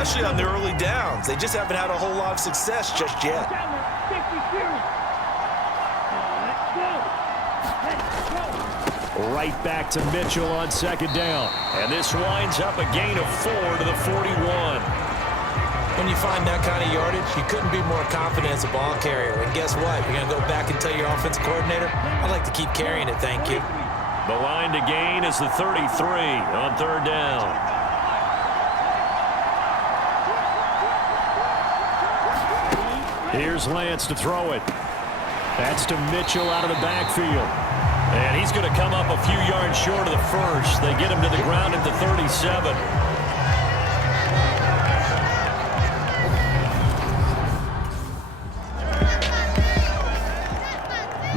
especially on the early downs. They just haven't had a whole lot of success just yet. Right back to Mitchell on second down. And this winds up a gain of 4 to the 41. When you find that kind of yardage, you couldn't be more confident as a ball carrier. And guess what? You're going to go back and tell your offensive coordinator, I'd like to keep carrying it, thank you. The line to gain is the 33 on third down. Here's Lance to throw it. That's to Mitchell out of the backfield. And he's going to come up a few yards short of the first. They get him to the ground at the 37.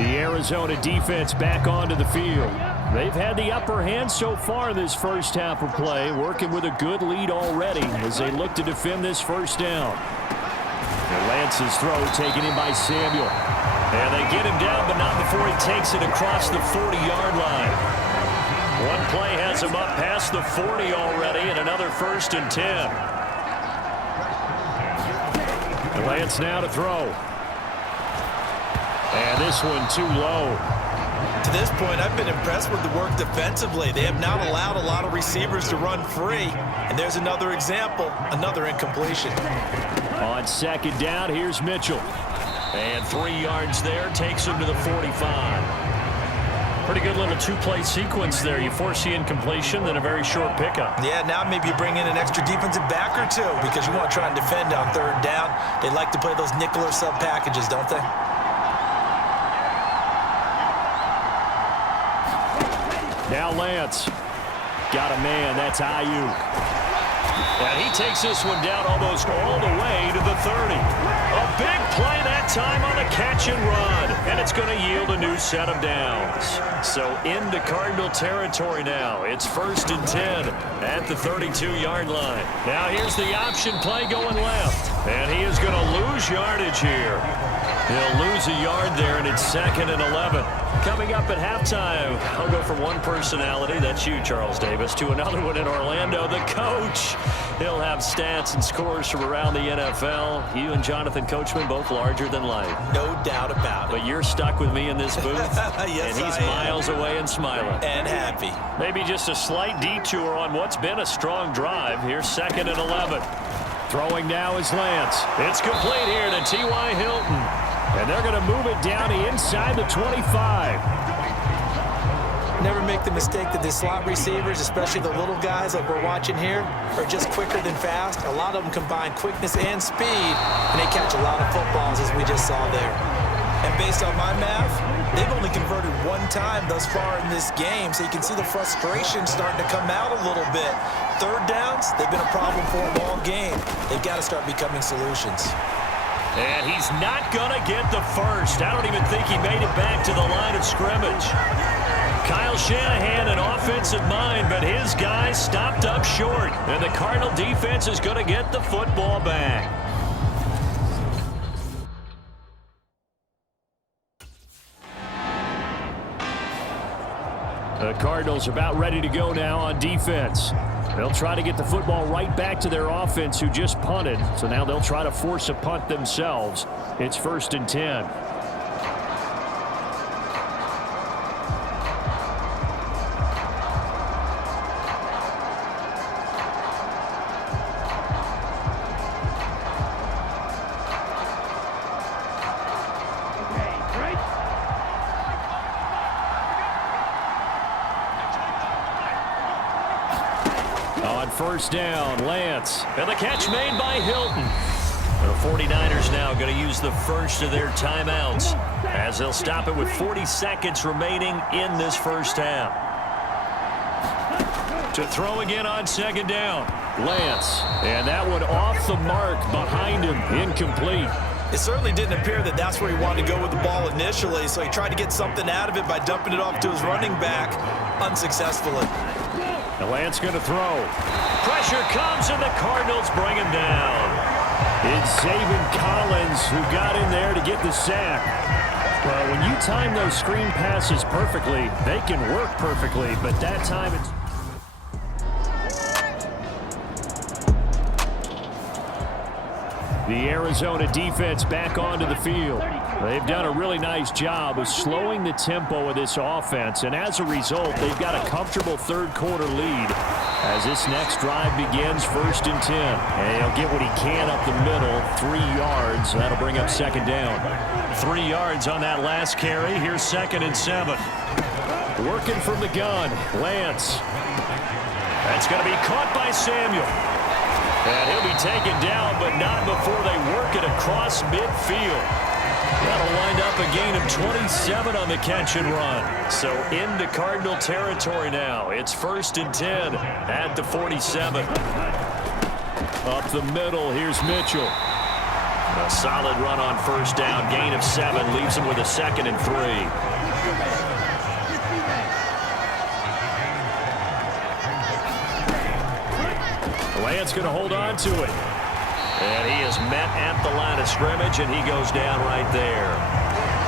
The Arizona defense back onto the field. They've had the upper hand so far in this first half of play, working with a good lead already as they look to defend this first down. And Lance's throw taken in by Samuel. And they get him down, but not before he takes it across the 40-yard line. One play has him up past the 40 already, and another 1st and 10. And Lance now to throw. And this one too low. To this point, I've been impressed with the work defensively. They have not allowed a lot of receivers to run free. And there's another example, another incompletion. On second down, here's Mitchell. And 3 yards there, takes him to the 45. Pretty good little two-play sequence there. You force the incompletion, then a very short pickup. Yeah, now maybe you bring in an extra defensive back or two because you want to try and defend on third down. They like to play those nickel or sub packages, don't they? Now Lance. Got a man, that's Ayuk. And he takes this one down almost all the way to the 30. A big play that time on the catch and run. And it's going to yield a new set of downs. So into Cardinal territory now. It's 1st and 10 at the 32-yard line. Now here's the option play going left. And he is going to lose yardage here. He'll lose a yard there, and it's 2nd and 11. Coming up at halftime, I'll go from one personality, that's you, Charles Davis, to another one in Orlando, the coach. He'll have stats and scores from around the NFL. You and Jonathan Coachman, both larger than life. No doubt about it. But you're stuck with me in this booth. Yes, and he's miles away and smiling. And happy. Maybe just a slight detour on what's been a strong drive. Here's 2nd and 11. Throwing now is Lance. It's complete here to T.Y. Hilton. And they're going to move it down to inside the 25. Never make the mistake that the slot receivers, especially the little guys like we're watching here, are just quicker than fast. A lot of them combine quickness and speed, and they catch a lot of footballs, as we just saw there. And based on my math, they've only converted one time thus far in this game, so you can see the frustration starting to come out a little bit. Third downs, they've been a problem for them all game. They've got to start becoming solutions. And he's not going to get the first. I don't even think he made it back to the line of scrimmage. Kyle Shanahan, an offensive mind, but his guys stopped up short. And the Cardinal defense is going to get the football back. The Cardinals about ready to go now on defense. They'll try to get the football right back to their offense who just punted. So now they'll try to force a punt themselves. It's 1st and 10. On 1st down, Lance. And the catch made by Hilton. The 49ers now going to use the first of their timeouts as they'll stop it with 40 seconds remaining in this first half. To throw again on 2nd down, Lance. And that one off the mark behind him, incomplete. It certainly didn't appear that that's where he wanted to go with the ball initially, so he tried to get something out of it by dumping it off to his running back unsuccessfully. And Lance going to throw. Pressure comes, and the Cardinals bring him down. It's Zaven Collins who got in there to get the sack. Well, when you time those screen passes perfectly, they can work perfectly, but that time it's... The Arizona defense back onto the field. They've done a really nice job of slowing the tempo of this offense, and as a result, they've got a comfortable third-quarter lead as this next drive begins 1st and 10. And he'll get what he can up the middle, 3 yards. That'll bring up 2nd down. 3 yards on that last carry. Here's 2nd and 7. Working from the gun, Lance. That's going to be caught by Samuel. And he'll be taken down, but not before they work it across midfield. That'll wind up a gain of 27 on the catch and run. So into Cardinal territory now. It's 1st and 10 at the 47. Up the middle, here's Mitchell. A solid run on 1st down. Gain of 7 leaves him with a 2nd and 3. Lance going to hold on to it. And he is met at the line of scrimmage, and he goes down right there.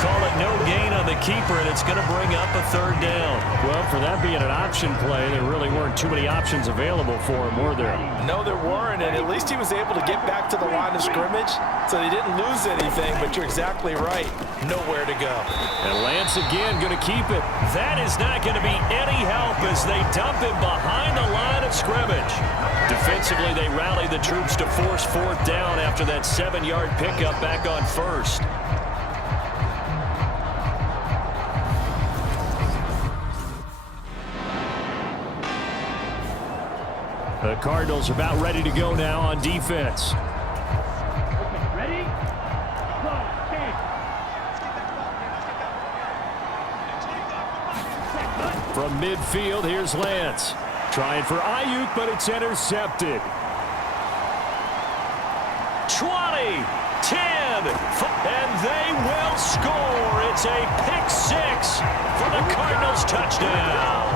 Call it no gain on the keeper, and it's going to bring up a 3rd down. Well, for that being an option play, there really weren't too many options available for him, were there? No, there weren't, and at least he was able to get back to the line of scrimmage, so they didn't lose anything, but you're exactly right. Nowhere to go. And Lance again going to keep it. That is not going to be any help as they dump him behind the line of scrimmage. Defensively, they rally the troops to force 4th down after that 7-yard pickup back on 1st. The Cardinals about ready to go now on defense. Ready? Go, From midfield, here's Lance. Trying for Ayuk, but it's intercepted. 20, 10, and they will score. It's a pick 6 for the Cardinals touchdown.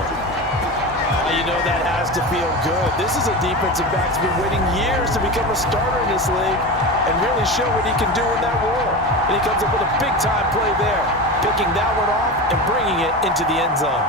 You know that has to feel good. This is a defensive back that's been waiting years to become a starter in this league and really show what he can do in that role. And he comes up with a big-time play there, picking that one off and bringing it into the end zone.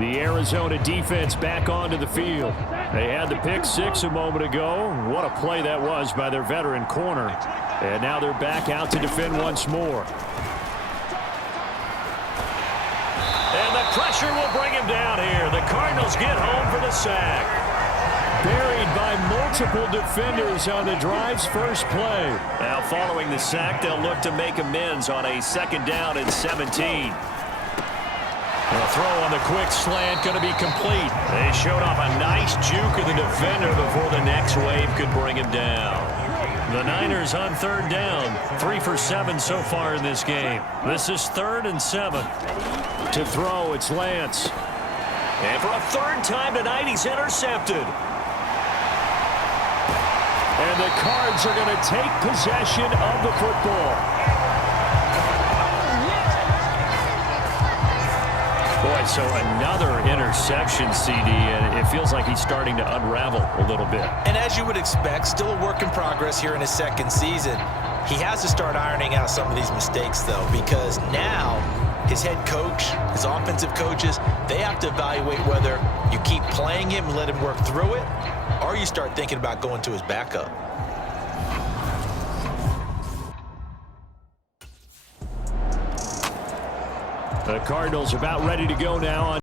The Arizona defense back onto the field. They had the pick six a moment ago. What a play that was by their veteran corner. And now they're back out to defend once more. And the pressure will bring him down here. The Cardinals get home for the sack. Buried by multiple defenders on the drive's first play. Now following the sack, they'll look to make amends on a 2nd down and 17. The throw on the quick slant going to be complete. They showed off a nice juke of the defender before the next wave could bring him down. The Niners on 3rd down. 3 for 7 so far in this game. This is 3rd and 7. To throw, it's Lance. And for a 3rd time tonight, he's intercepted. And the Cards are going to take possession of the football. Boy, so another interception, CD, and it feels like he's starting to unravel a little bit. And as you would expect, still a work in progress here in his 2nd season. He has to start ironing out some of these mistakes, though, because now his head coach, his offensive coaches, they have to evaluate whether you keep playing him and let him work through it, or you start thinking about going to his backup. The Cardinals about ready to go now on